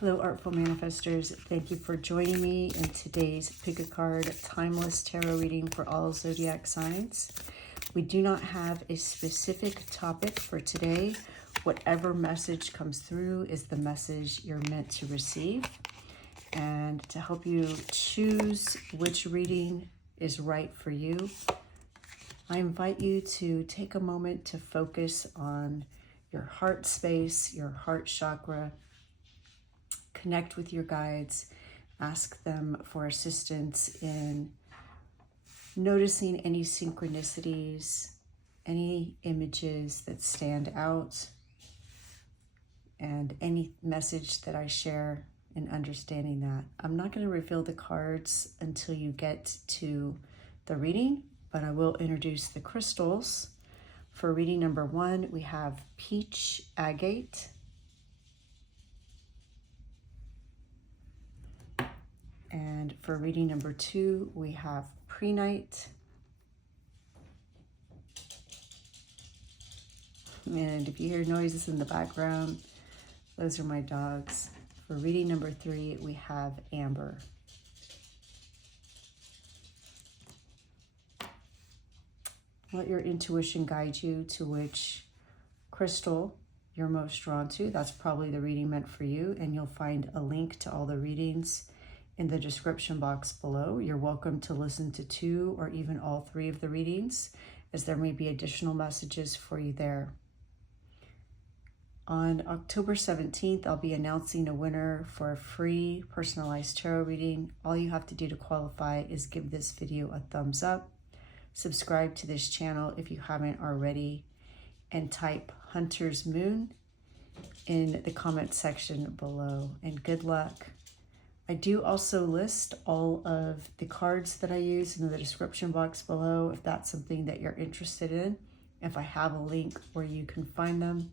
Hello, Artful Manifestors. Thank you for joining me in today's Pick a Card Timeless Tarot reading for all zodiac signs. We do not have a specific topic for today. Whatever message comes through is the message you're meant to receive. And to help you choose which reading is right for you, I invite you to take a moment to focus on your heart space, your heart chakra. Connect with your guides, ask them for assistance in noticing any synchronicities, any images that stand out, and any message that I share in understanding that. I'm not going to reveal the cards until you get to the reading, but I will introduce the crystals. For reading number 1, we have Peach Agate. And for reading number 2, we have Prehnite. And if you hear noises in the background, those are my dogs. For reading number 3, we have Amber. Let your intuition guide you to which crystal you're most drawn to. That's probably the reading meant for you, and you'll find a link to all the readings in the description box below. You're welcome to listen to 2 or even all 3 of the readings, as there may be additional messages for you there. On October 17th, I'll be announcing a winner for a free personalized tarot reading. All you have to do to qualify is give this video a thumbs up, subscribe to this channel if you haven't already, and type Hunter's Moon in the comment section below. And good luck. I do also list all of the cards that I use in the description box below if that's something that you're interested in. If I have a link where you can find them,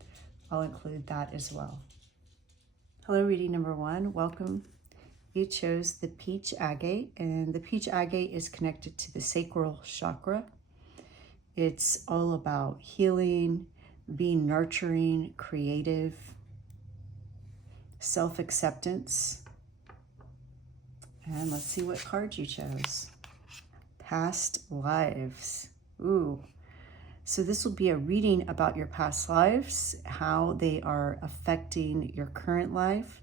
I'll include that as well. Hello, reading number 1. Welcome. You chose the Peach Agate, and the Peach Agate is connected to the sacral chakra. It's all about healing, being nurturing, creative, self-acceptance. And let's see what card you chose. Past lives. Ooh. So this will be a reading about your past lives, how they are affecting your current life.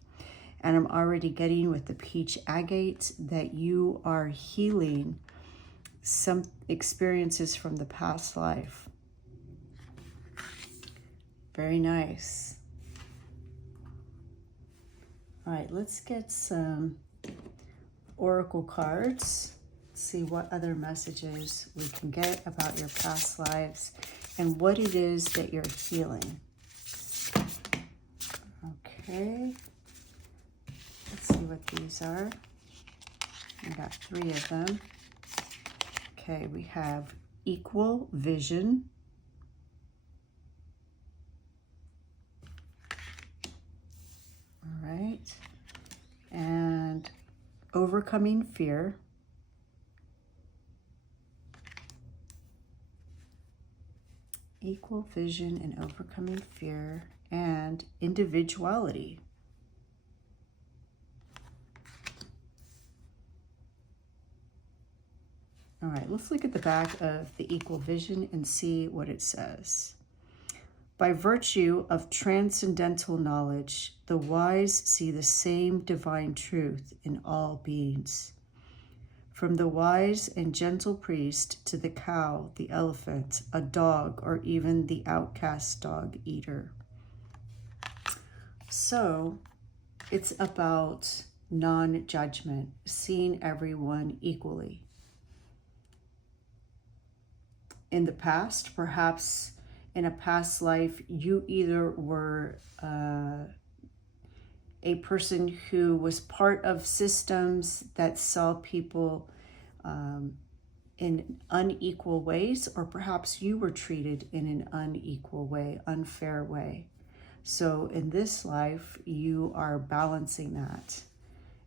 And I'm already getting with the Peach Agate that you are healing some experiences from the past life. Very nice. All right, let's get some oracle cards, see what other messages we can get about your past lives and what it is that you're healing. Okay, let's see what these are. I got 3 of them. Okay, we have equal vision, all right, and overcoming fear, equal vision and overcoming fear, and individuality. All right, let's look at the back of the equal vision and see what it says. By virtue of transcendental knowledge, the wise see the same divine truth in all beings. From the wise and gentle priest to the cow, the elephant, a dog, or even the outcast dog eater. So it's about non-judgment, seeing everyone equally. In the past, perhaps in a past life, you either were a person who was part of systems that saw people in unequal ways, or perhaps you were treated in an unequal way, unfair way. So in this life, you are balancing that.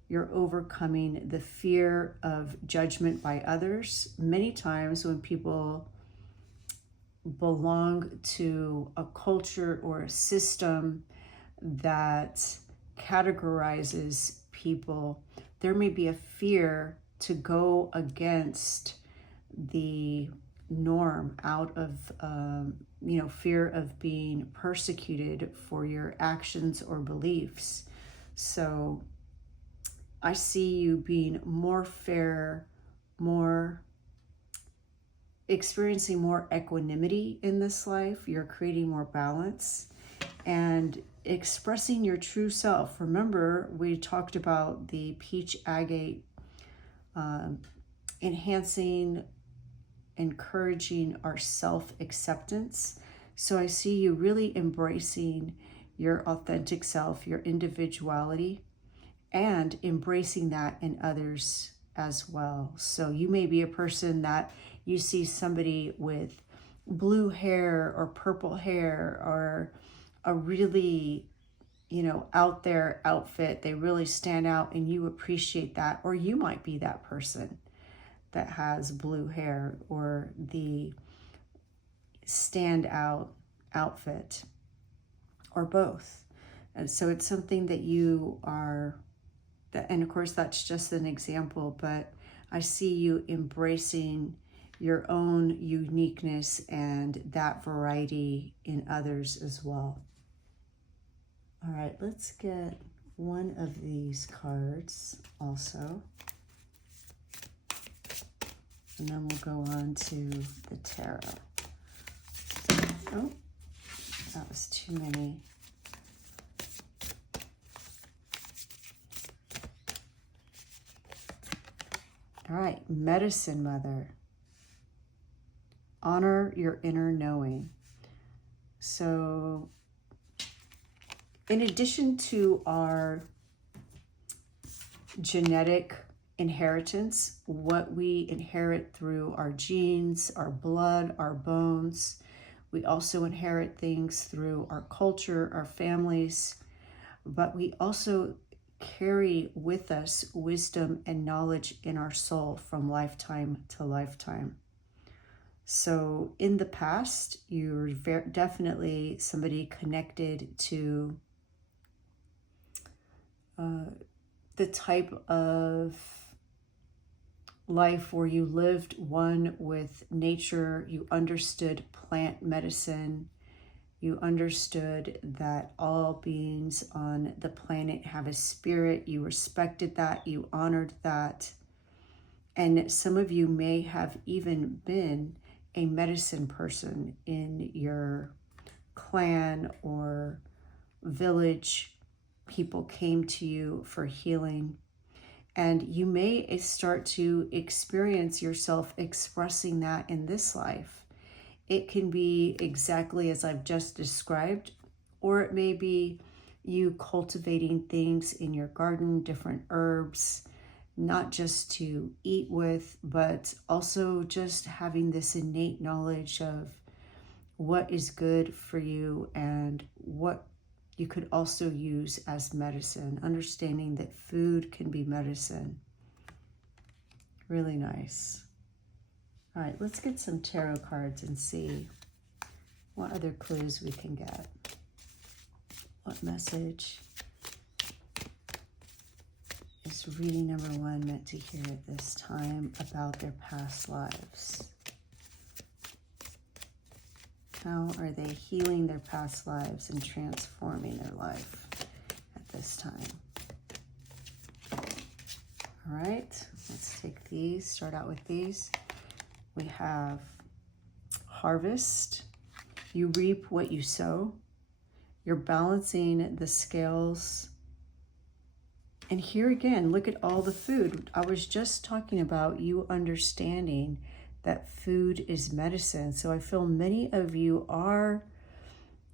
You're overcoming the fear of judgment by others. Many times when people belong to a culture or a system that categorizes people. There may be a fear to go against the norm out of, fear of being persecuted for your actions or beliefs. So I see you being more fair, experiencing more equanimity in this life. You're creating more balance and expressing your true self. Remember, we talked about the peach agate, enhancing, encouraging our self-acceptance. So I see you really embracing your authentic self, your individuality, and embracing that in others as well. So you may be a person that you see somebody with blue hair or purple hair or a really, out there outfit. They really stand out and you appreciate that. Or you might be that person that has blue hair or the standout outfit, or both. And so it's something that you are, and of course that's just an example, but I see you embracing your own uniqueness and that variety in others as well. All right, let's get one of these cards also. And then we'll go on to the tarot. Oh, that was too many. All right, Medicine Mother. Honor your inner knowing. So, in addition to our genetic inheritance, what we inherit through our genes, our blood, our bones, we also inherit things through our culture, our families, but we also carry with us wisdom and knowledge in our soul from lifetime to lifetime. So in the past, you're definitely somebody connected to the type of life where you lived one with nature, you understood plant medicine, you understood that all beings on the planet have a spirit, you respected that, you honored that. And some of you may have even been a medicine person in your clan or village. People came to you for healing. And you may start to experience yourself expressing that in this life. It can be exactly as I've just described, or it may be you cultivating things in your garden, different herbs, not just to eat with, but also just having this innate knowledge of what is good for you and what you could also use as medicine, understanding that food can be medicine. Really nice. All right, let's get some tarot cards and see what other clues we can get. What message is reading number one meant to hear at this time about their past lives? How are they healing their past lives and transforming their life at this time? All right, let's take these, start out with these. We have harvest. You reap what you sow. You're balancing the scales. And here again, look at all the food. I was just talking about you understanding that food is medicine. So I feel many of you are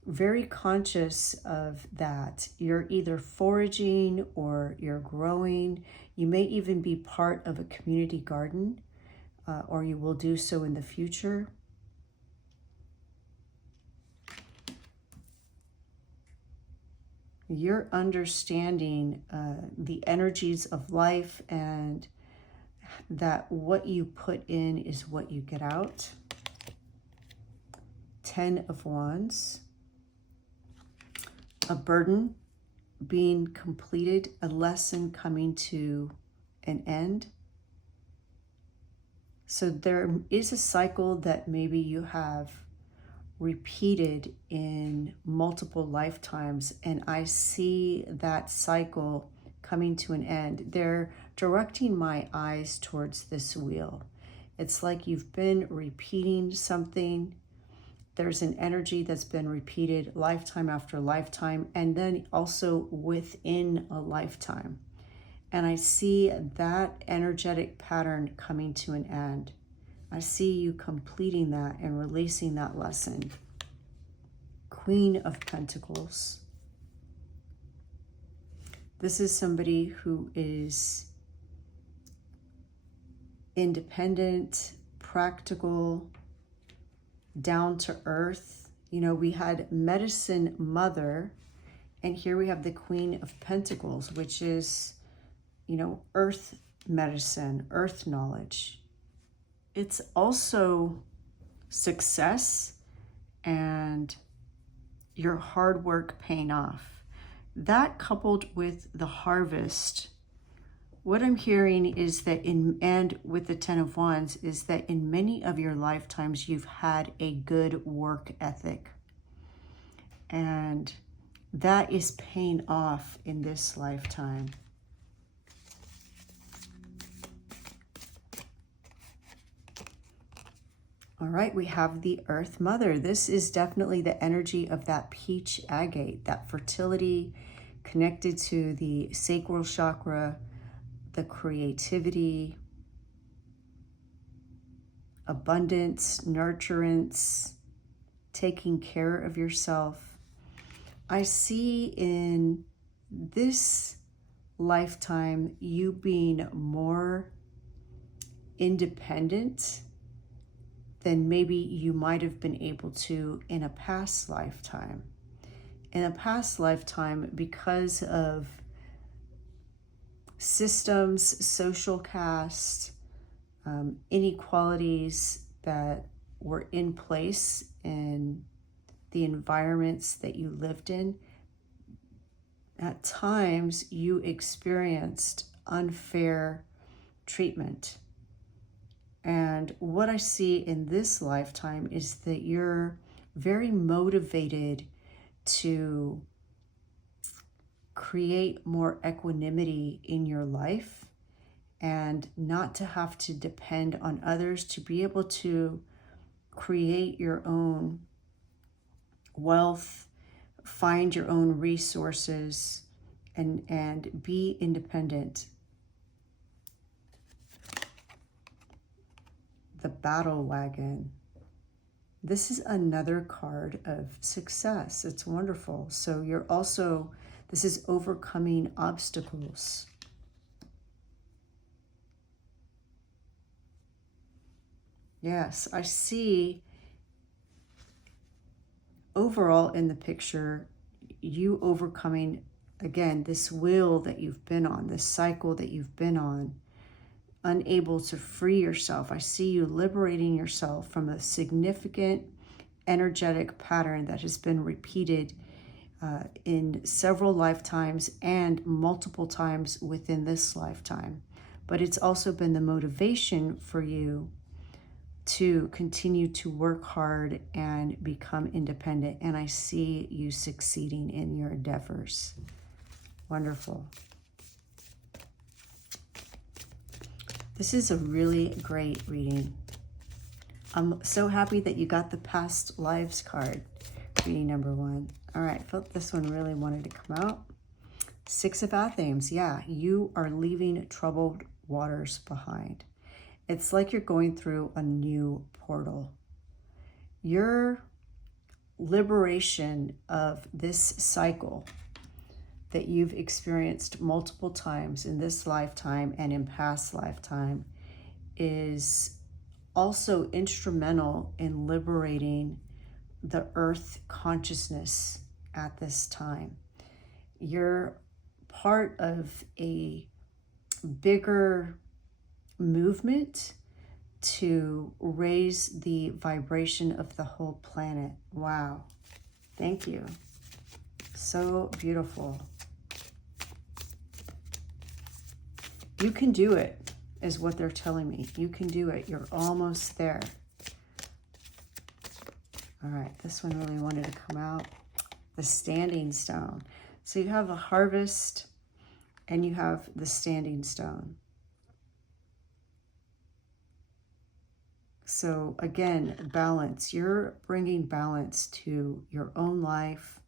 very conscious of that. You're either foraging or you're growing. You may even be part of a community garden, or you will do so in the future. You're understanding the energies of life and that what you put in is what you get out. 10 of Wands. A burden, being completed, a lesson coming to an end. So there is a cycle that maybe you have repeated in multiple lifetimes, and I see that cycle coming to an end. They're directing my eyes towards this wheel. It's like you've been repeating something. There's an energy that's been repeated lifetime after lifetime, and then also within a lifetime. And I see that energetic pattern coming to an end. I see you completing that and releasing that lesson. Queen of Pentacles. This is somebody who is independent, practical, down to earth. You know, we had Medicine Mother, and here we have the Queen of Pentacles, which is, you know, earth medicine, earth knowledge. It's also success and your hard work paying off. That coupled with the harvest, what I'm hearing is that and with the Ten of Wands, is that in many of your lifetimes, you've had a good work ethic. And that is paying off in this lifetime. All right, we have the Earth Mother. This is definitely the energy of that peach agate, that fertility connected to the sacral chakra, the creativity, abundance, nurturance, taking care of yourself. I see in this lifetime you being more independent than maybe you might have been able to in a past lifetime. In a past lifetime, because of systems, social caste, inequalities that were in place in the environments that you lived in, at times you experienced unfair treatment. And what I see in this lifetime is that you're very motivated to create more equanimity in your life and not to have to depend on others, to be able to create your own wealth, find your own resources, and be independent. The Battle Wagon. This is another card of success. It's wonderful. So you're also, this is overcoming obstacles. Yes, I see overall in the picture, you overcoming, again, this wheel that you've been on, this cycle that you've been on, unable to free yourself. I see you liberating yourself from a significant energetic pattern that has been repeated in several lifetimes and multiple times within this lifetime. But it's also been the motivation for you to continue to work hard and become independent. And I see you succeeding in your endeavors. Wonderful. This is a really great reading. I'm so happy that you got the past lives card, reading number 1. All right, I felt this one really wanted to come out. 6 of Athens. Yeah, you are leaving troubled waters behind. It's like you're going through a new portal. Your liberation of this cycle that you've experienced multiple times in this lifetime and in past lifetime is also instrumental in liberating the earth consciousness at this time. You're part of a bigger movement to raise the vibration of the whole planet. Wow. Thank you. So beautiful. You can do it, is what they're telling me. You can do it. You're almost there. All right, this one really wanted to come out. The standing stone. So you have the harvest and you have the standing stone. So again, balance. You're bringing balance to your own life,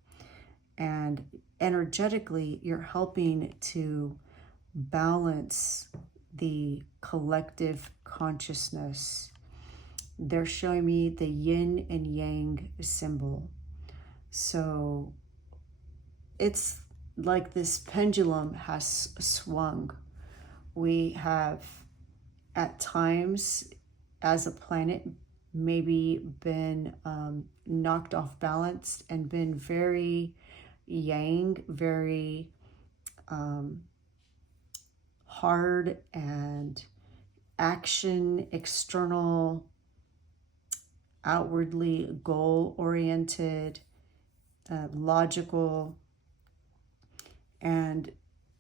and energetically, you're helping to balance the collective consciousness. They're showing me the yin and yang symbol. So it's like this pendulum has swung. We have at times as a planet maybe been knocked off balance and been very yang, very hard and action, external, outwardly goal-oriented, logical, and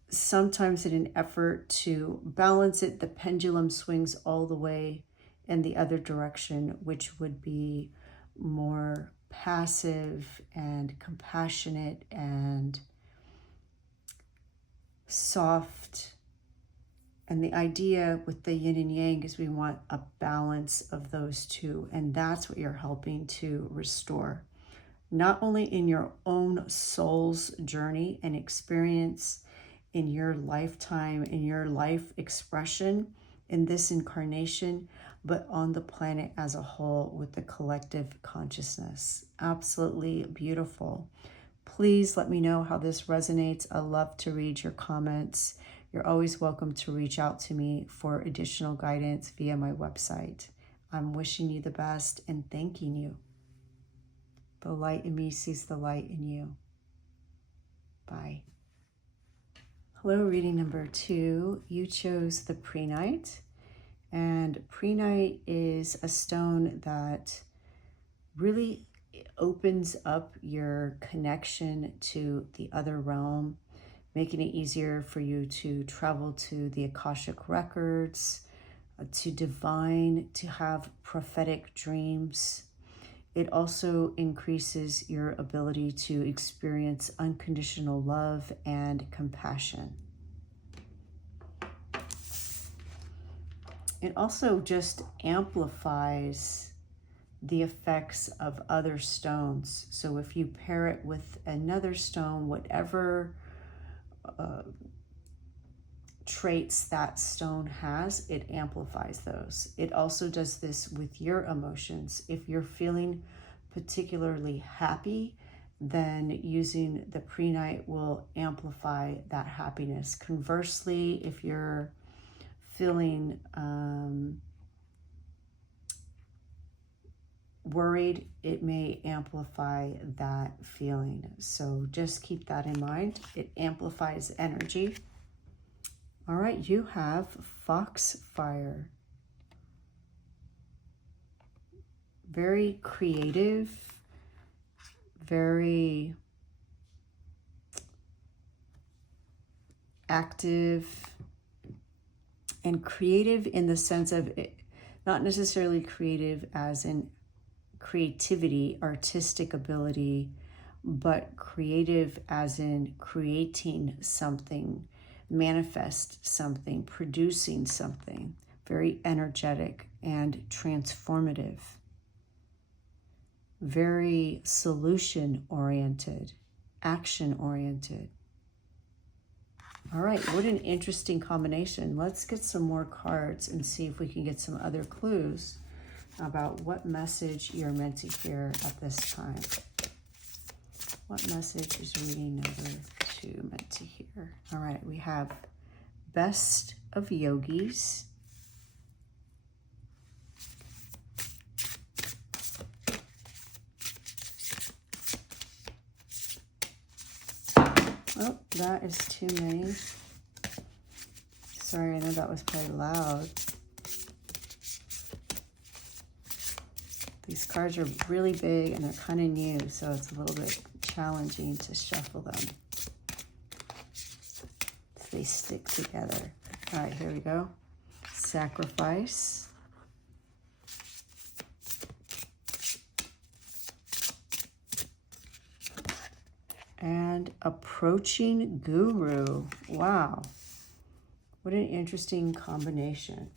sometimes in an effort to balance it, the pendulum swings all the way in the other direction, which would be more passive and compassionate and soft. And the idea with the yin and yang is we want a balance of those two, and that's what you're helping to restore. Not only in your own soul's journey and experience in your lifetime, in your life expression in this incarnation, but on the planet as a whole with the collective consciousness. Absolutely beautiful. Please let me know how this resonates. I love to read your comments. You're always welcome to reach out to me for additional guidance via my website. I'm wishing you the best and thanking you. The light in me sees the light in you. Bye. Hello, reading number 2. You chose the Prehnite. And Prehnite is a stone that really opens up your connection to the other realm, making it easier for you to travel to the Akashic records, to divine, to have prophetic dreams. It also increases your ability to experience unconditional love and compassion. It also just amplifies the effects of other stones. So if you pair it with another stone, whatever traits that stone has, it amplifies those. It also does this with your emotions. If you're feeling particularly happy, then using the Prehnite will amplify that happiness. Conversely, if you're feeling worried, it may amplify that feeling. So just keep that in mind. It amplifies energy. All right, you have Foxfire. Very creative, very active, and creative in the sense of it, not necessarily creative as in creativity, artistic ability, but creative as in creating something, manifest something, producing something. Very energetic and transformative. Very solution-oriented, action-oriented. All right, what an interesting combination. Let's get some more cards and see if we can get some other clues about what message you're meant to hear at this time. What message is reading number 2 meant to hear? All right, we have Best of Yogis. Oh, that is too many. Sorry, I know that was probably loud. These cards are really big and they're kind of new, so it's a little bit challenging to shuffle them. So they stick together. All right, here we go. Sacrifice. And approaching guru. Wow. What an interesting combination.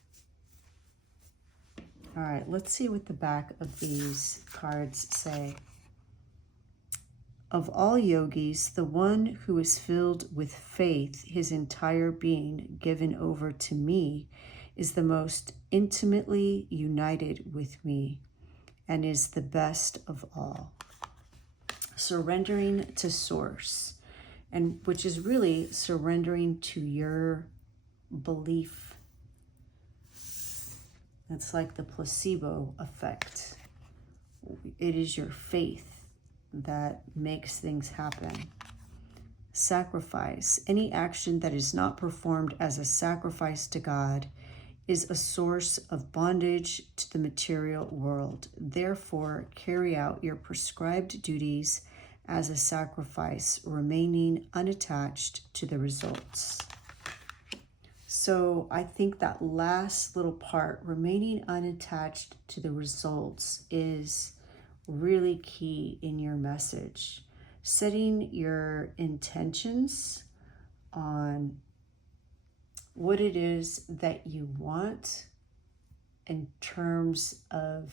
All right, let's see what the back of these cards say. Of all yogis, the one who is filled with faith, his entire being given over to me, is the most intimately united with me and is the best of all. Surrendering to source, and which is really surrendering to your belief. It's like the placebo effect. It is your faith that makes things happen. Sacrifice. Any action that is not performed as a sacrifice to God is a source of bondage to the material world. Therefore, carry out your prescribed duties as a sacrifice, remaining unattached to the results. So I think that last little part, remaining unattached to the results, is really key in your message. Setting your intentions on what it is that you want in terms of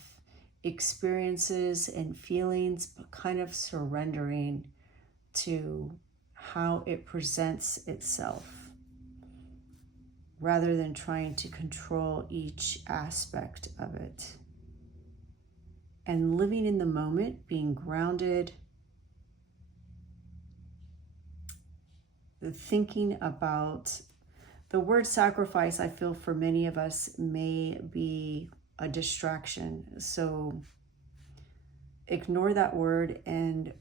experiences and feelings, but kind of surrendering to how it presents itself rather than trying to control each aspect of it. And living in the moment, being grounded, thinking about the word sacrifice, I feel for many of us may be a distraction. So ignore that word and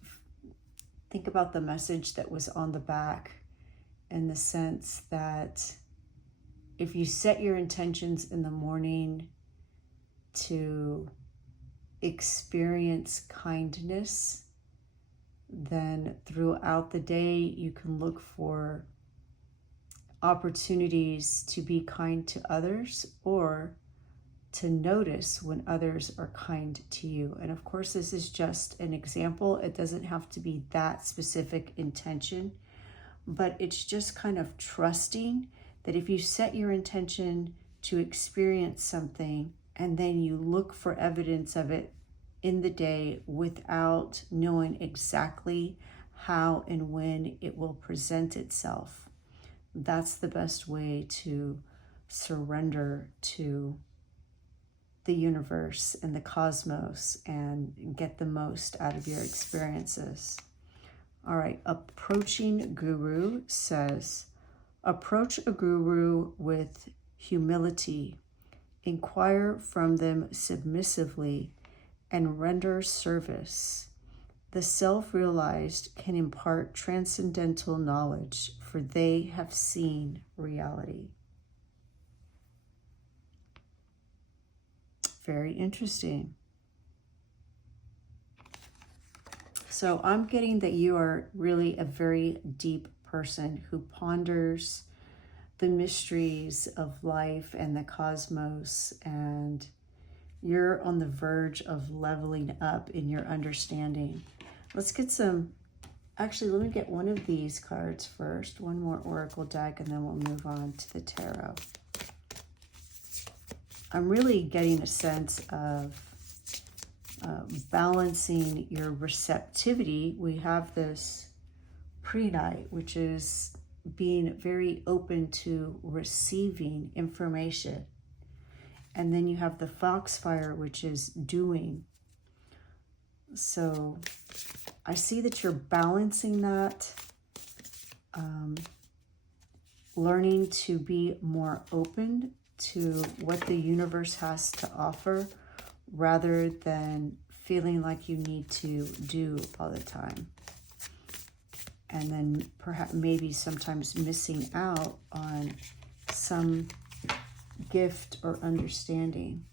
think about the message that was on the back, in the sense that if you set your intentions in the morning to experience kindness, then throughout the day you can look for opportunities to be kind to others or to notice when others are kind to you. And of course, this is just an example. It doesn't have to be that specific intention, but it's just kind of trusting that if you set your intention to experience something and then you look for evidence of it in the day without knowing exactly how and when it will present itself, that's the best way to surrender to the universe and the cosmos and get the most out of your experiences. All right, approaching guru says, approach a guru with humility, inquire from them submissively, and render service. The self-realized can impart transcendental knowledge, for they have seen reality. Very interesting. So I'm getting that you are really a very deep person who ponders the mysteries of life and the cosmos, and you're on the verge of leveling up in your understanding. Let's get some, actually, let me get one of these cards first, one more oracle deck, and then we'll move on to the tarot. I'm really getting a sense of balancing your receptivity. We have this Prehnite, which is being very open to receiving information. And then you have the Foxfire, which is doing. So I see that you're balancing that, learning to be more open to what the universe has to offer, rather than feeling like you need to do all the time. And then perhaps maybe sometimes missing out on some gift or understanding.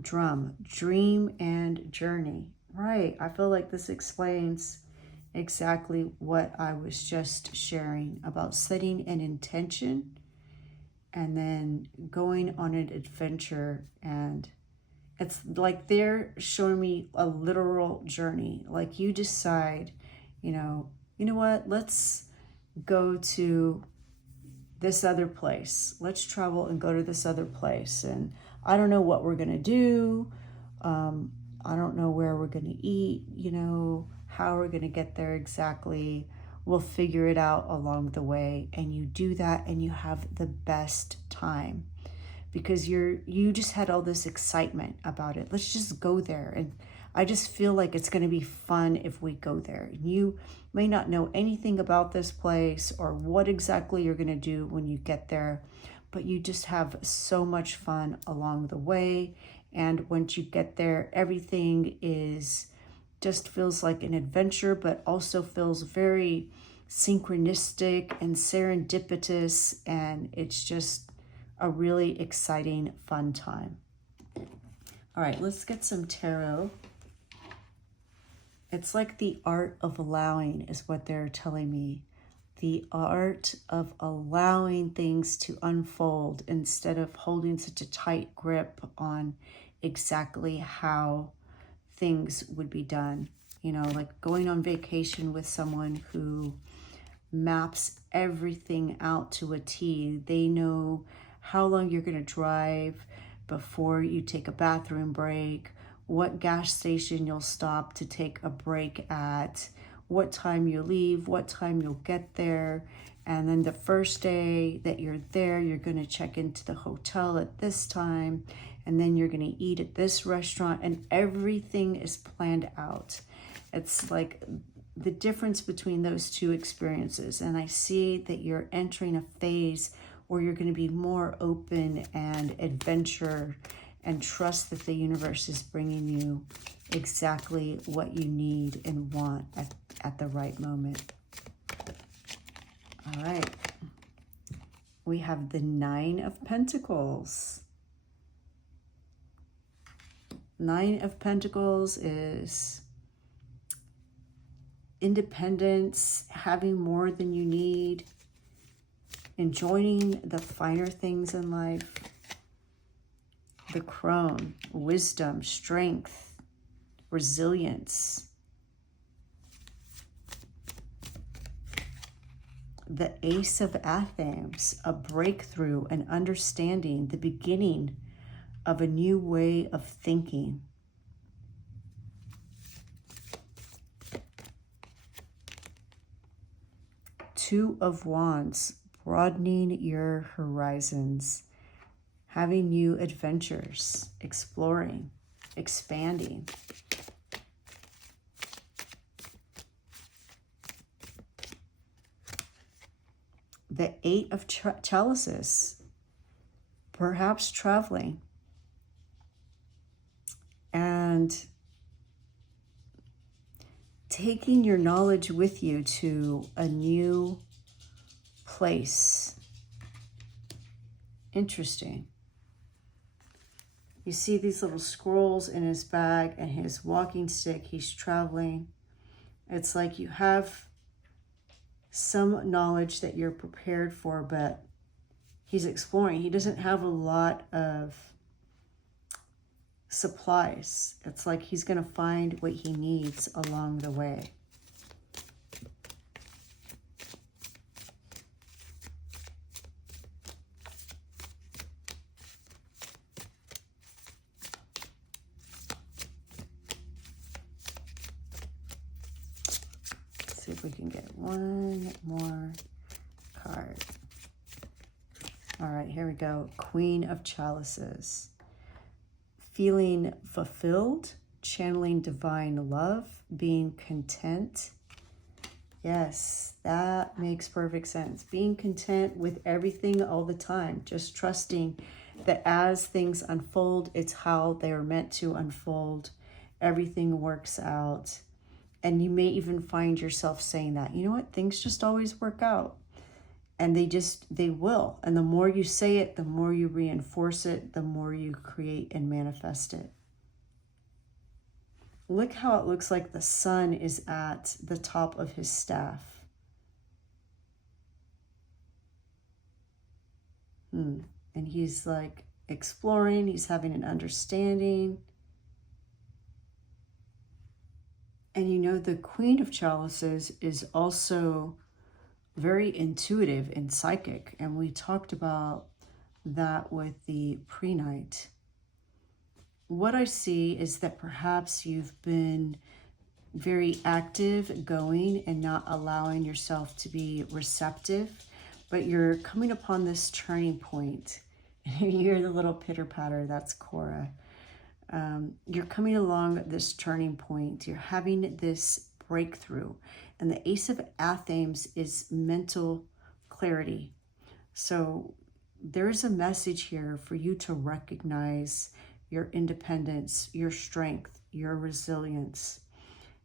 Drum, dream and journey. Right, I feel like this explains exactly what I was just sharing about setting an intention and then going on an adventure. And it's like they're showing me a literal journey. Like you decide, you know what, let's go to this other place. Let's travel and go to this other place. And I don't know what we're going to do. I don't know where we're going to eat, how we're going to get there exactly. We'll figure it out along the way. And you do that and you have the best time because you just had all this excitement about it. Let's just go there. And I just feel like it's going to be fun if we go there. You may not know anything about this place or what exactly you're going to do when you get there, but you just have so much fun along the way. And once you get there, everything just feels like an adventure, but also feels very synchronistic and serendipitous. And it's just a really exciting, fun time. All right, let's get some tarot. It's like the art of allowing is what they're telling me. The art of allowing things to unfold instead of holding such a tight grip on exactly how things would be done. Like going on vacation with someone who maps everything out to a T. They know how long you're going to drive before you take a bathroom break, what gas station you'll stop to take a break at, what time you leave, what time you'll get there. And then the first day that you're there, you're going to check into the hotel at this time. And then you're going to eat at this restaurant, and everything is planned out. It's like the difference between those two experiences. And I see that you're entering a phase where you're going to be more open and adventure and trust that the universe is bringing you exactly what you need and want at the right moment. All right. We have the Nine of Pentacles. Nine of Pentacles is independence, having more than you need, enjoying the finer things in life. The Crone, wisdom, strength, resilience. The Ace of Athens, a breakthrough, an understanding, the beginning of a new way of thinking. Two of Wands, broadening your horizons, having new adventures, exploring, expanding. The Eight of Chalices, perhaps traveling and taking your knowledge with you to a new place. Interesting. You see these little scrolls in his bag and his walking stick. He's traveling. It's like you have some knowledge that you're prepared for, but he's exploring. He doesn't have a lot of supplies. It's like he's going to find what he needs along the way. Let's see if we can get one more card. All right, here we go. Queen of Chalices. Feeling fulfilled, channeling divine love, being content. Yes, that makes perfect sense. Being content with everything all the time. Just trusting that as things unfold, it's how they're meant to unfold. Everything works out. And you may even find yourself saying that, you know what, things just always work out. And they will. And the more you say it, the more you reinforce it, the more you create and manifest it. Look how it looks like the sun is at the top of his staff. And he's like exploring, he's having an understanding. And you know, the Queen of Chalices is also very intuitive and psychic. And we talked about that with the Prehnite. What I see is that perhaps you've been very active, going, and not allowing yourself to be receptive, but you're coming upon this turning point. And you hear the little pitter patter, that's Cora. You're coming along this turning point. You're having this breakthrough. And the Ace of Athens is mental clarity. So there's a message here for you to recognize your independence, your strength, your resilience.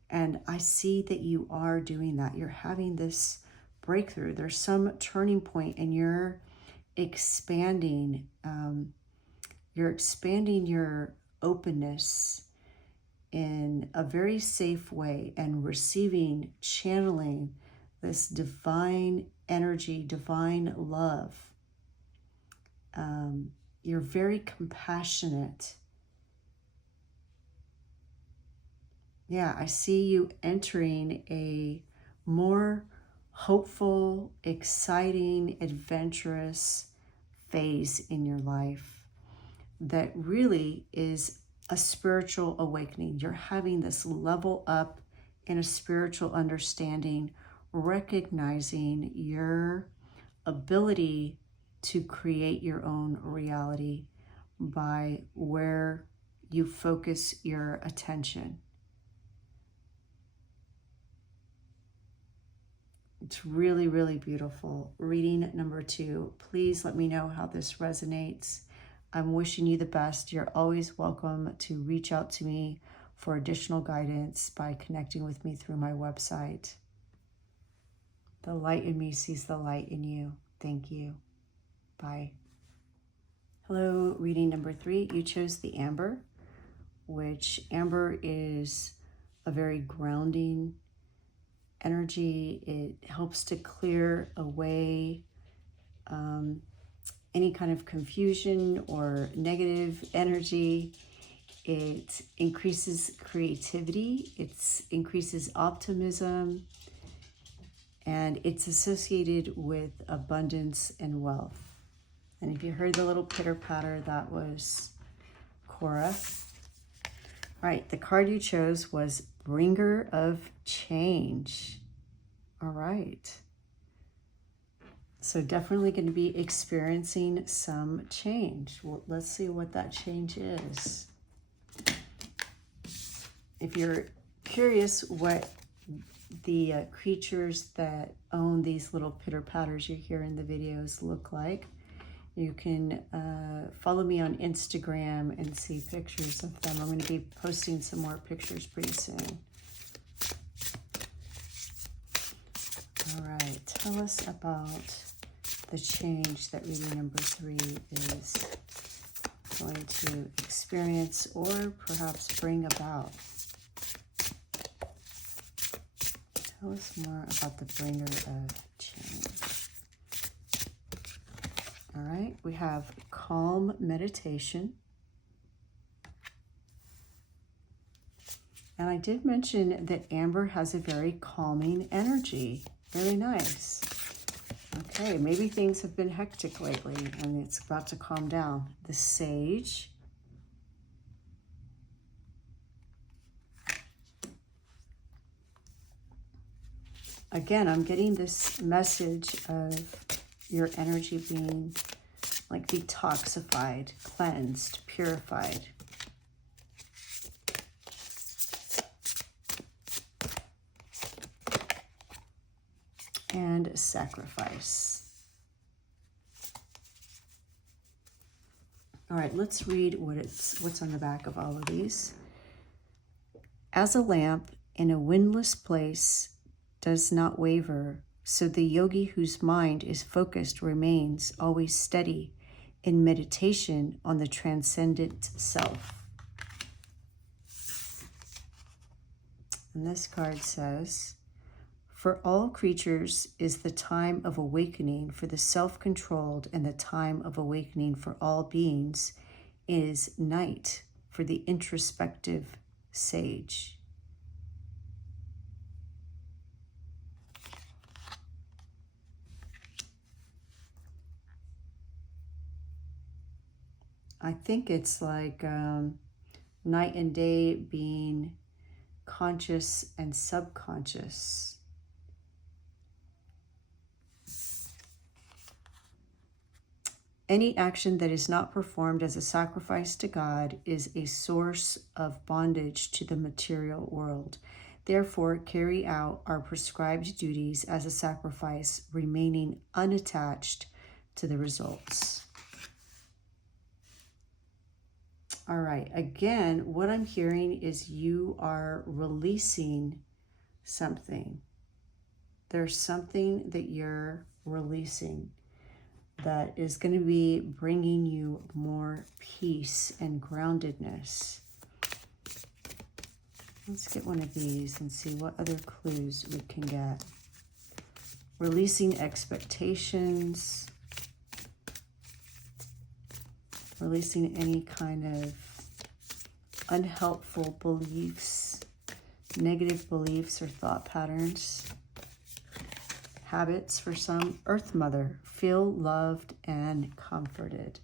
And I see that you are doing that. You're having this breakthrough. There's some turning point, and you're expanding. You're expanding your openness in a very safe way and receiving, channeling this divine energy, divine love. You're very compassionate. Yeah, I see you entering a more hopeful, exciting, adventurous phase in your life that really is a spiritual awakening. You're having this level up in a spiritual understanding, recognizing your ability to create your own reality by where you focus your attention. It's really, really beautiful. Reading number 2. Please let me know how this resonates. I'm wishing you the best. You're always welcome to reach out to me for additional guidance by connecting with me through my website. The light in me sees the light in you. Thank you. Bye. Hello, reading number 3. You chose the amber, which amber is a very grounding energy. It helps to clear away any kind of confusion or negative energy. It increases creativity. It increases optimism. And it's associated with abundance and wealth. And if you heard the little pitter patter, that was Cora. All right, the card you chose was Bringer of Change. All right. So definitely going to be experiencing some change. Well, let's see what that change is. If you're curious what the creatures that own these little pitter patters you hear in the videos look like, you can follow me on Instagram and see pictures of them. I'm going to be posting some more pictures pretty soon. All right, tell us about the change that reading number 3 is going to experience or perhaps bring about. Tell us more about the bringer of change. All right, we have calm meditation. And I did mention that amber has a very calming energy. Really nice. Okay, maybe things have been hectic lately and it's about to calm down. The sage. Again, I'm getting this message of your energy being like detoxified, cleansed, purified. And sacrifice. All right, let's read what's on the back of all of these. As a lamp in a windless place does not waver, so the yogi whose mind is focused remains always steady in meditation on the transcendent self. And this card says, For all creatures is the time of awakening for the self-controlled, and the time of awakening for all beings is night for the introspective sage. I think it's like night and day being conscious and subconscious. Any action that is not performed as a sacrifice to God is a source of bondage to the material world. Therefore, carry out our prescribed duties as a sacrifice, remaining unattached to the results. All right, again, what I'm hearing is you are releasing something. There's something that you're releasing that is going to be bringing you more peace and groundedness. Let's get one of these and see what other clues we can get. Releasing expectations. Releasing any kind of unhelpful beliefs, negative beliefs or thought patterns. Habits for some. Earth Mother, feel loved and comforted.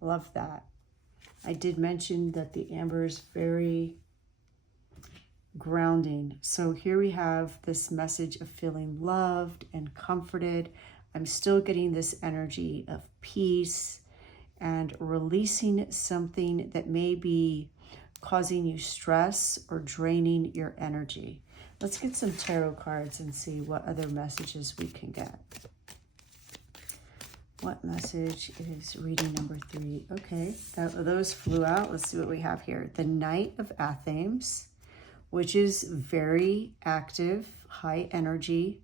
Love that. I did mention that the amber is very grounding. So here we have this message of feeling loved and comforted. I'm still getting this energy of peace and releasing something that may be causing you stress or draining your energy. Let's get some tarot cards and see what other messages we can get. What message is reading number 3? Okay, those flew out. Let's see what we have here. The Knight of Athens, which is very active, high energy.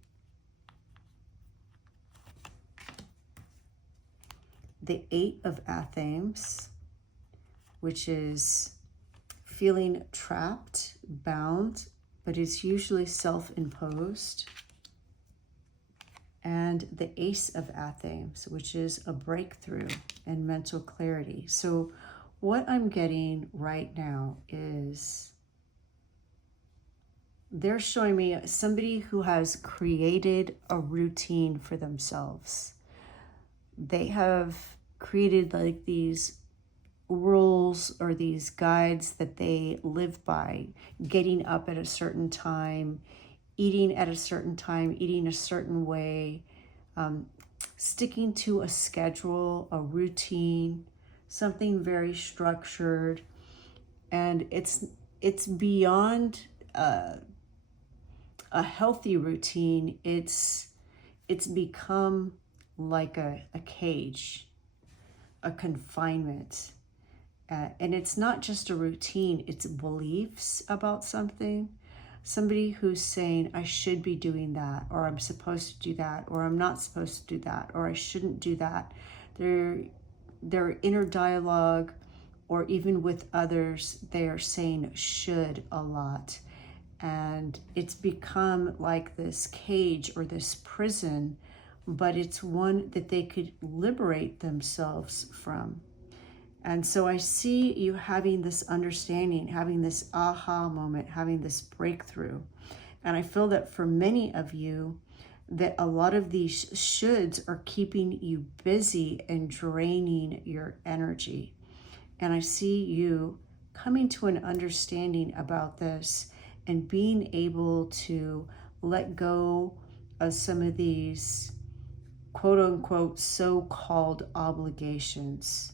The Eight of Athens, which is feeling trapped, bound, but it's usually self-imposed. And the Ace of Athens, which is a breakthrough and mental clarity. So what I'm getting right now is they're showing me somebody who has created a routine for themselves. They have created like these rules or these guides that they live by, getting up at a certain time, eating at a certain time, eating a certain way, sticking to a schedule, a routine, something very structured. And it's beyond a healthy routine. It's become like a cage, a confinement. And it's not just a routine, it's beliefs about something. Somebody who's saying, I should be doing that, or I'm supposed to do that, or I'm not supposed to do that, or I shouldn't do that. Their inner dialogue, or even with others, they are saying should a lot. And it's become like this cage or this prison, but it's one that they could liberate themselves from. And so I see you having this understanding, having this aha moment, having this breakthrough. And I feel that for many of you, that a lot of these shoulds are keeping you busy and draining your energy. And I see you coming to an understanding about this and being able to let go of some of these quote unquote so-called obligations.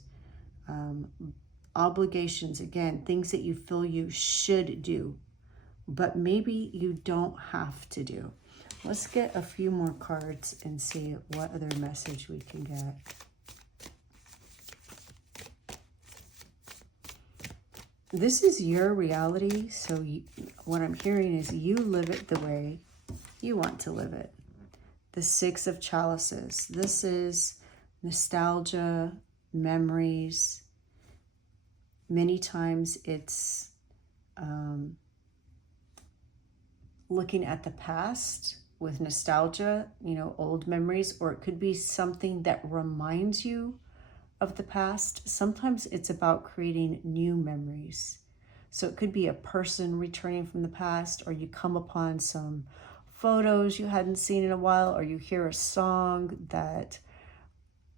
Obligations, again, things that you feel you should do, but maybe you don't have to do. Let's get a few more cards and see what other message we can get. This is your reality, so what I'm hearing is you live it the way you want to live it. The Six of Chalices. This is nostalgia, memories. Many times it's looking at the past with nostalgia, you know, old memories, or it could be something that reminds you of the past. Sometimes it's about creating new memories. So it could be a person returning from the past, or you come upon some photos you hadn't seen in a while, or you hear a song that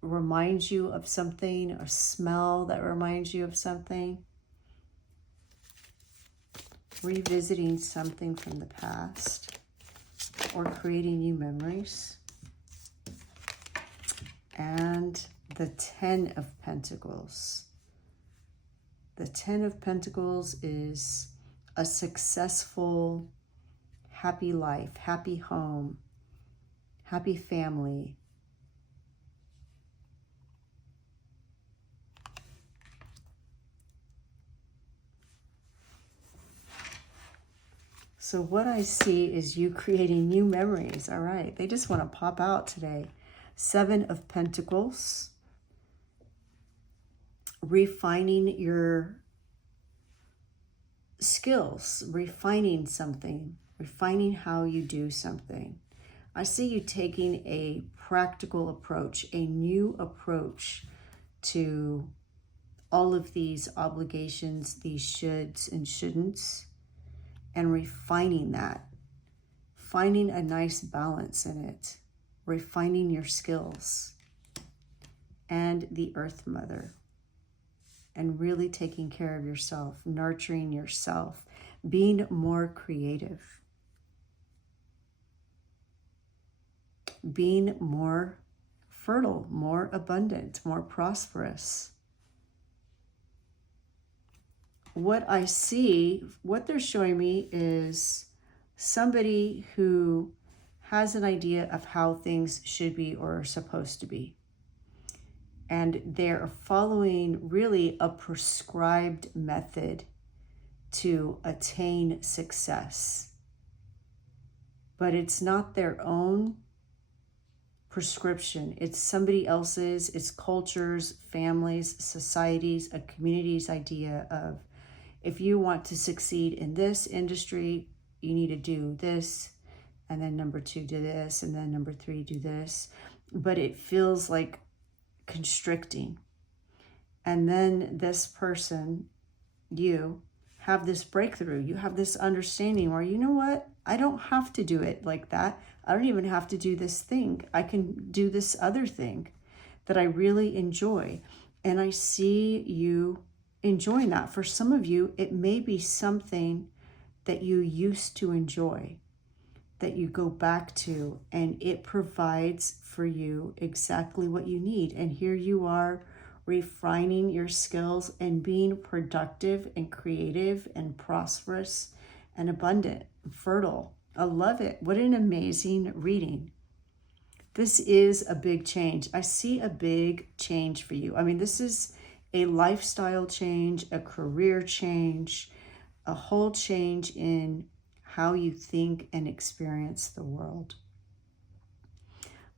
reminds you of something, a smell that reminds you of something. Revisiting something from the past or creating new memories. And the 10 of Pentacles. The 10 of Pentacles is a successful, happy life, happy home, happy family. So what I see is you creating new memories. All right, they just want to pop out today. 7 of Pentacles. Refining your skills, refining something, refining how you do something. I see you taking a practical approach, a new approach to all of these obligations, these shoulds and shouldn'ts, and refining that, finding a nice balance in it, refining your skills. And the Earth Mother. And really taking care of yourself, nurturing yourself, being more creative, being more fertile, more abundant, more prosperous. What I see, what they're showing me is somebody who has an idea of how things should be or are supposed to be. And they're following really a prescribed method to attain success. But it's not their own prescription. It's somebody else's, it's cultures, families, societies, a community's idea of, if you want to succeed in this industry, you need to do this. And then number 2, do this. And then number 3, do this. But it feels like constricting. And then this person, you have this breakthrough. You have this understanding where, you know what? I don't have to do it like that. I don't even have to do this thing. I can do this other thing that I really enjoy. And I see you enjoying that. For some of you, it may be something that you used to enjoy, that you go back to, and it provides for you exactly what you need. And here you are refining your skills and being productive and creative and prosperous and abundant and fertile. I love it. What an amazing reading. This is a big change. I see a big change for you. I mean, this is a lifestyle change, a career change, a whole change in how you think and experience the world.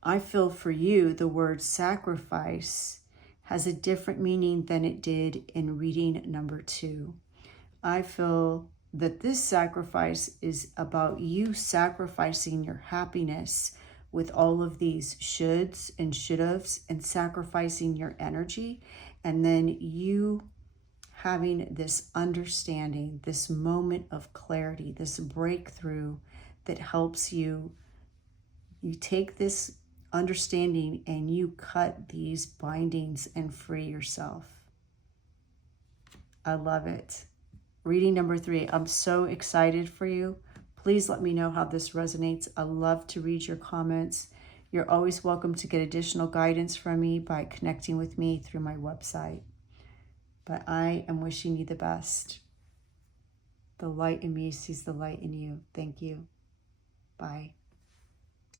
I feel for you, the word sacrifice has a different meaning than it did in reading number 2. I feel that this sacrifice is about you sacrificing your happiness with all of these shoulds and should'ves and sacrificing your energy, and then you having this understanding, this moment of clarity, this breakthrough that helps you. You take this understanding and you cut these bindings and free yourself. I love it. Reading number 3, I'm so excited for you. Please let me know how this resonates. I love to read your comments. You're always welcome to get additional guidance from me by connecting with me through my website. But I am wishing you the best. The light in me sees the light in you. Thank you. Bye.